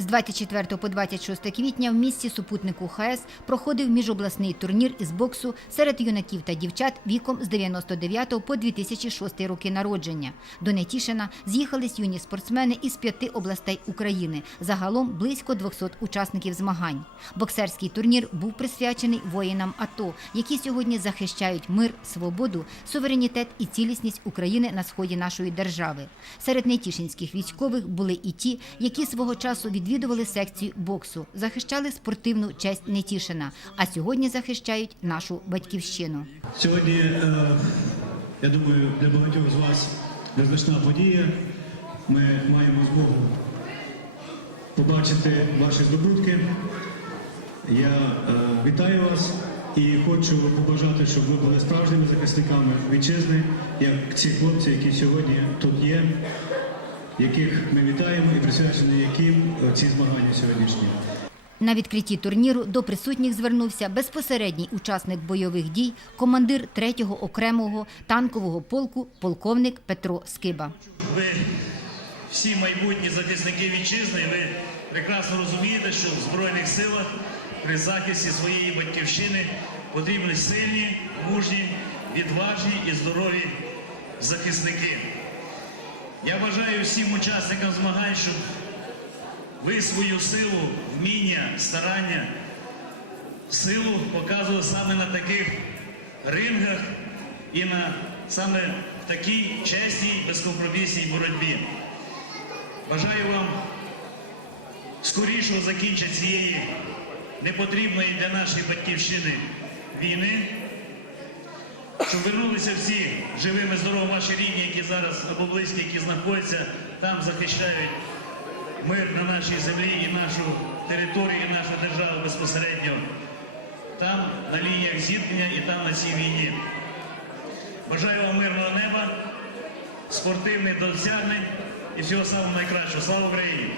З 24 по 26 квітня в місті супутнику ХАЕС проходив міжобласний турнір із боксу серед юнаків та дівчат віком з 99 по 2006 роки народження. До Нетішина з'їхались юні спортсмени із п'яти областей України. Загалом близько 200 учасників змагань. Боксерський турнір був присвячений воїнам АТО, які сьогодні захищають мир, свободу, суверенітет і цілісність України на сході нашої держави. Серед нетішинських військових були і ті, які свого часу відвідували секцію боксу, захищали спортивну честь Нетішина, а сьогодні захищають нашу батьківщину. Сьогодні, е, я думаю, для багатьох з вас визначна подія. Ми маємо змогу побачити ваші здобутки. Я е, вітаю вас і хочу побажати, щоб ви були справжніми захисниками вітчизни, як ці хлопці, які сьогодні тут є, яких ми вітаємо і присвячені яким е, ці змагання сьогоднішні. На відкритті турніру до присутніх звернувся безпосередній учасник бойових дій, командир 3-го окремого танкового полку, полковник Петро Скиба. Ви всі майбутні захисники вітчизни, ви прекрасно розумієте, що в Збройних силах при захисті своєї батьківщини потрібні сильні, мужні, відважні і здорові захисники. Я бажаю всім учасникам змагань, щоб ви свою силу, вміння, старання, силу показували саме на таких рингах і на саме в такій чесній, безкомпромісній боротьбі. Бажаю вам скорішого закінчення цієї непотрібної для нашої батьківщини війни, щоб вернулися всі живими, здоровими ваші рідні, які зараз або близькі, які знаходяться там, захищають мир на нашій землі і нашу територію, і нашу державу безпосередньо там, на лініях зіткнення і там на цій війні. Бажаю вам мирного неба, спортивних досягнень і всього самого найкращого. Слава Україні!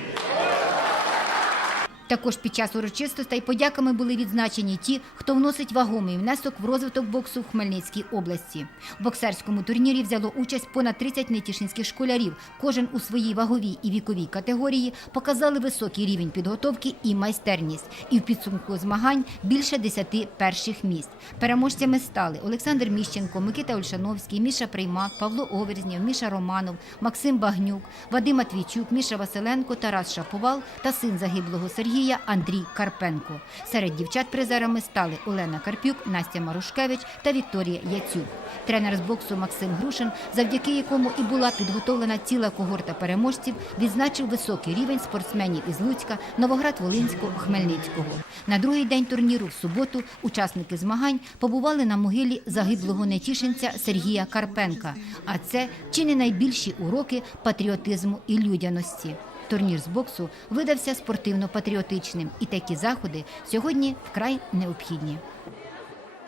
Також під час урочистостей подяками були відзначені ті, хто вносить вагомий внесок в розвиток боксу в Хмельницькій області. В боксерському турнірі взяло участь понад 30 нетішинських школярів. Кожен у своїй ваговій і віковій категорії показали високий рівень підготовки і майстерність. І в підсумку змагань більше 10 перших місць. Переможцями стали Олександр Міщенко, Микита Ольшановський, Міша Приймак, Павло Оверзнєв, Міша Романов, Максим Багнюк, Вадим Матвійчук, Міша Василенко, Тарас Шаповал та син загиблого Сергія Андрій Карпенко. Серед дівчат призерами стали Олена Карпюк, Настя Марушкевич та Вікторія Яцюк. Тренер з боксу Максим Грушин, завдяки якому і була підготовлена ціла когорта переможців, відзначив високий рівень спортсменів із Луцька, Новоград-Волинського, Хмельницького. На другий день турніру в суботу учасники змагань побували на могилі загиблого нетішинця Сергія Карпенка. А це чи не найбільші уроки патріотизму і людяності. Турнір з боксу видався спортивно-патріотичним, і такі заходи сьогодні вкрай необхідні.